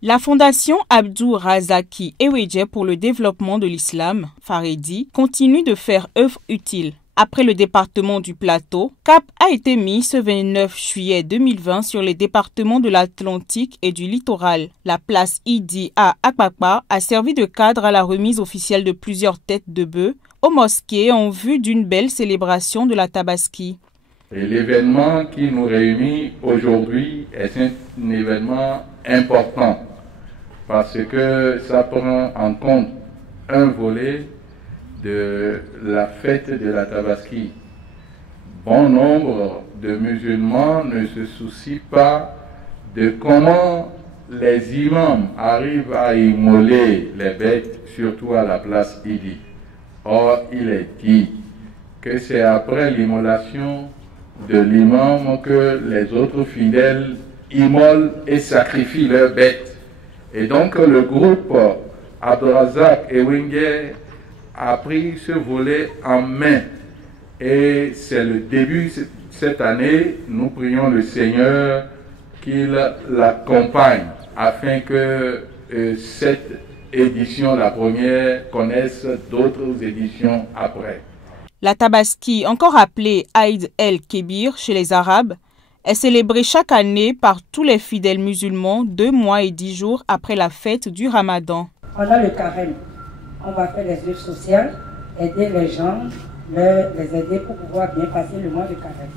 La fondation Abdou Razaki Eweje pour le développement de l'islam, Faredi, continue de faire œuvre utile. Après le département du Plateau, cap a été mis ce 29 juillet 2020 sur les départements de l'Atlantique et du littoral. La place Idi à Akpakpa a servi de cadre à la remise officielle de plusieurs têtes de bœufs aux mosquées en vue d'une belle célébration de la Tabaski. L'événement qui nous réunit aujourd'hui est un événement important parce que ça prend en compte un volet de la fête de la Tabaski. Bon nombre de musulmans ne se soucient pas de comment les imams arrivent à immoler les bêtes, surtout à la place Idi. Or, il est dit que c'est après l'immolation de l'imam que les autres fidèles immolent et sacrifient leurs bêtes. Et donc le groupe Abdourazak et Eweje a pris ce volet en main. Et c'est le début cette année. Nous prions le Seigneur qu'il l'accompagne afin que cette édition, la première, connaisse d'autres éditions après. La Tabaski, encore appelée Aïd el-Kébir chez les Arabes, est célébrée chaque année par tous les fidèles musulmans 2 mois et 10 jours après la fête du Ramadan. On a le carême. On va faire les œuvres sociales, aider les gens, les aider pour pouvoir bien passer le mois de carême.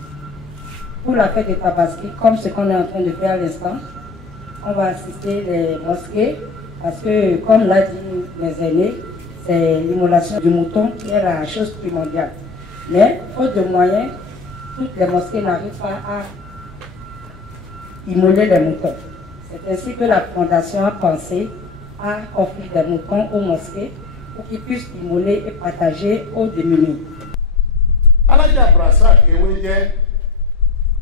Pour la fête de Tabaski, comme ce qu'on est en train de faire à l'instant, on va assister les mosquées parce que, comme l'a dit mes aînés, c'est l'immolation du mouton qui est la chose primordiale. Mais, faute de moyens, toutes les mosquées n'arrivent pas à immoler les moutons. C'est ainsi que la fondation a pensé à offrir des moutons aux mosquées pour qu'ils puissent immoler et partager aux démunis. Alájà Abdourazak Eweje,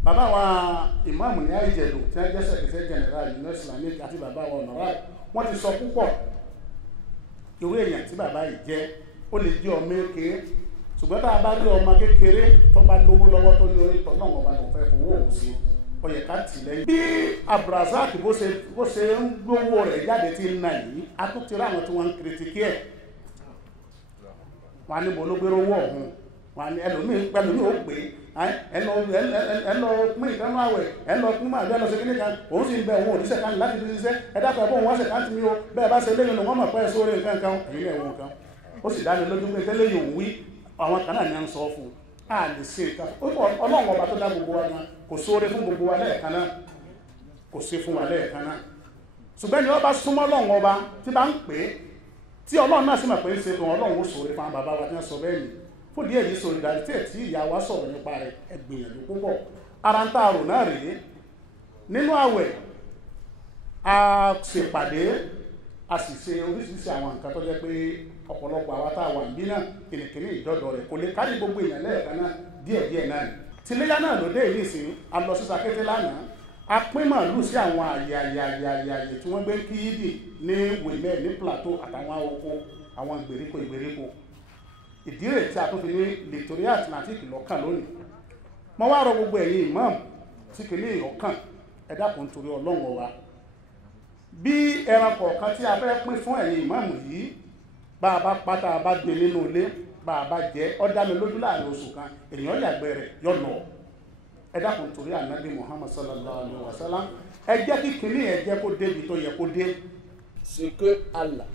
bàbá wa ìmáàmù ní Àìjẹ̀dò tí wọ́n jẹ́ sẹ̀kẹ̀tẹ̀ general ní Islamic àti bàbá wa ọ̀nàrà wọ́n ti sọ púpọ̀ ìwé èèyàn tí bàbá yìí jẹ́ ó lè jẹ́ ọmọ kékeré ṣùgbọ́n tá a bá rí ọmọ kékeré tó bá lówó lọ́wọ́ tó ní orí tọ́ náà wọ́n bá lọ fẹ́ fowó òun sí ó yẹ ká tì lẹ́yìn. bí Abdourazak bó ṣe ń gbówó rẹ̀ jáde tí ń nà yìí a tún ti rí àwọn tí wọ́n ń kìrìtìkì ẹ̀ wọ́n á ní bológbéró wọ̀ ọ̀hún wọ́n á ní ẹlòmíì ó pè é ẹ lọ pín ìkànnì àwẹ̀ ẹ lọ pín màálù ẹ lọ ṣe kíní kan òun sì ń bẹ òun òdìṣẹ́ kan láti fi ṣiṣẹ́ ẹ dákọ̀ ẹ̀bùn wọn ṣe ká ti mi o bẹ́ẹ̀ bá ṣe léyìn lọ wọ́n mọ̀ pé sóore nǹkan kan èyí lẹ̀ wọ́n kan ó sì dáni lójú pé tẹ́lẹ̀ yòó wí àwọn kan náà ní à ń sọ fún un a lè ṣe ìta ọlọ́run ọba tó dá gbogbo wa náà kò sóore fún gbogbo wa lẹ́ẹ̀kan náà kò ṣe fún wa lẹ́ẹ̀kan náà ṣùgbọ́n ni wọ́n bá súnmọ́ ọlọ́run ọba tí bá ń pè é tí ọlọ́run náà sì mọ̀ pé ń ṣe fún ọlọ́run ó sóore fún bàbá wa tí wọ́n sọ bẹ́ẹ̀ ni fún díẹ̀ yìí solidarity tí ìyá wa sọ̀rọ̀ nípa rẹ̀ ẹ gbìyànjú púpọ̀ ara ń tààrò náà rèé nínú àwẹ̀ a ṣèpàdé a sì ṣe oríṣiríṣi àwọn nǹkan tó jẹ́ pé ọ̀pọ̀lọpọ̀ àwa tá a wà níbí náà kìnnìkìnnì ìdọ́dọ̀ rẹ̀ kò lè kárí gbogbo èèyàn lẹ́ẹ̀kan náà díẹ̀díẹ̀ náà ni tìléyà náà ló dé ìlú ìsìn a lọ sí Sakété lánàá a pín màálù sí àwọn àyè tí wọ́n gbé kí yídì ní Wèmẹ́ ní Plateau àtàwọn oko àwọn ìgbèríko ìdí rẹ̀ tí a tún fi ní Victoria Atlantic lọ́kàn lónìí mo wá rọ gbogbo ẹ̀yin imam tí kìíní ọ̀kan ẹ dákun torí Ọlọ́run ọba bí ẹran kọ̀ọ̀kan tí a fẹ́ pín fún ẹ̀yin imam yìí bá a bá pátá bá gbé nínú ilé bá a bá jẹ́ ó dá mi lójú láàrin oṣù kan èèyàn yàgbẹ́ rẹ̀ yọ lọ ẹ dákun torí Ànábì Muhammad sallallahu alaihi wa sallam ẹ jẹ́ kí kìíní ẹ jẹ́ kó débi tó yẹ kó dé. Ce que Allah,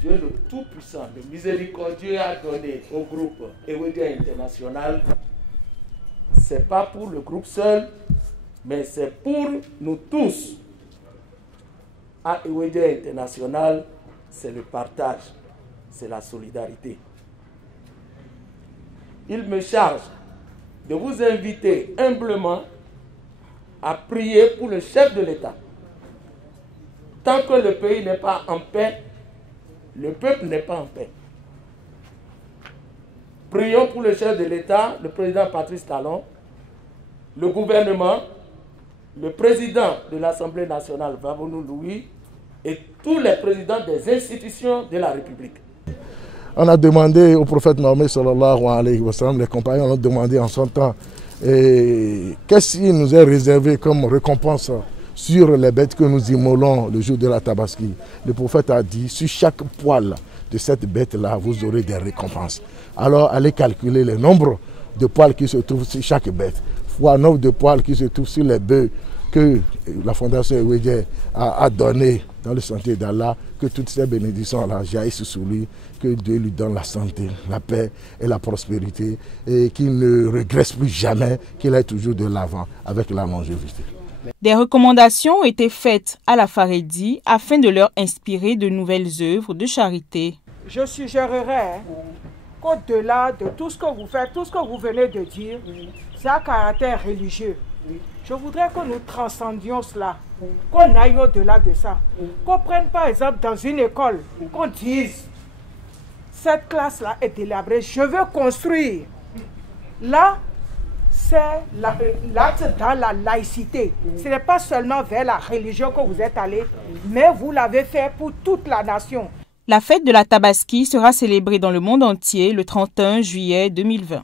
Dieu le Tout-Puissant, le Miséricordieux a donné au groupe Eweje International, c'est pas pour le groupe seul, mais c'est pour nous tous. À Eweje International, c'est le partage, c'est la solidarité. Il me charge de vous inviter humblement à prier pour le chef de l'État. Tant que le pays n'est pas en paix, le peuple n'est pas en paix. Prions pour le chef de l'État, le président Patrice Talon, le gouvernement, le président de l'Assemblée nationale, Vavonou Louis, et tous les présidents des institutions de la République. On a demandé au prophète Mohammed sallallahu alayhi wa sallam, les compagnons ont demandé en son temps, qu'est-ce qui nous est réservé comme récompense sur les bêtes que nous immolons le jour de la Tabaski. Le prophète a dit, sur chaque poil de cette bête-là, vous aurez des récompenses. Alors, allez calculer le nombre de poils qui se trouvent sur chaque bête, fois nombre de poils qui se trouvent sur les bœufs que la Fondation Ewedje a donné dans le sentier d'Allah, que toutes ces bénédictions-là jaillissent sur lui, que Dieu lui donne la santé, la paix et la prospérité, et qu'il ne regresse plus jamais, qu'il aille toujours de l'avant avec la longévité. Des recommandations ont été faites à la Faredi afin de leur inspirer de nouvelles œuvres de charité. Je suggérerais qu'au-delà de tout ce que vous faites, tout ce que vous venez de dire, c'est un caractère religieux. Je voudrais que nous transcendions cela, qu'on aille au-delà de ça, qu'on prenne par exemple dans une école, qu'on dise, cette classe-là est délabrée, je veux construire. Là, c'est l'acte dans la laïcité. Ce n'est pas seulement vers la religion que vous êtes allé, mais vous l'avez fait pour toute la nation. La fête de la Tabaski sera célébrée dans le monde entier le 31 juillet 2020.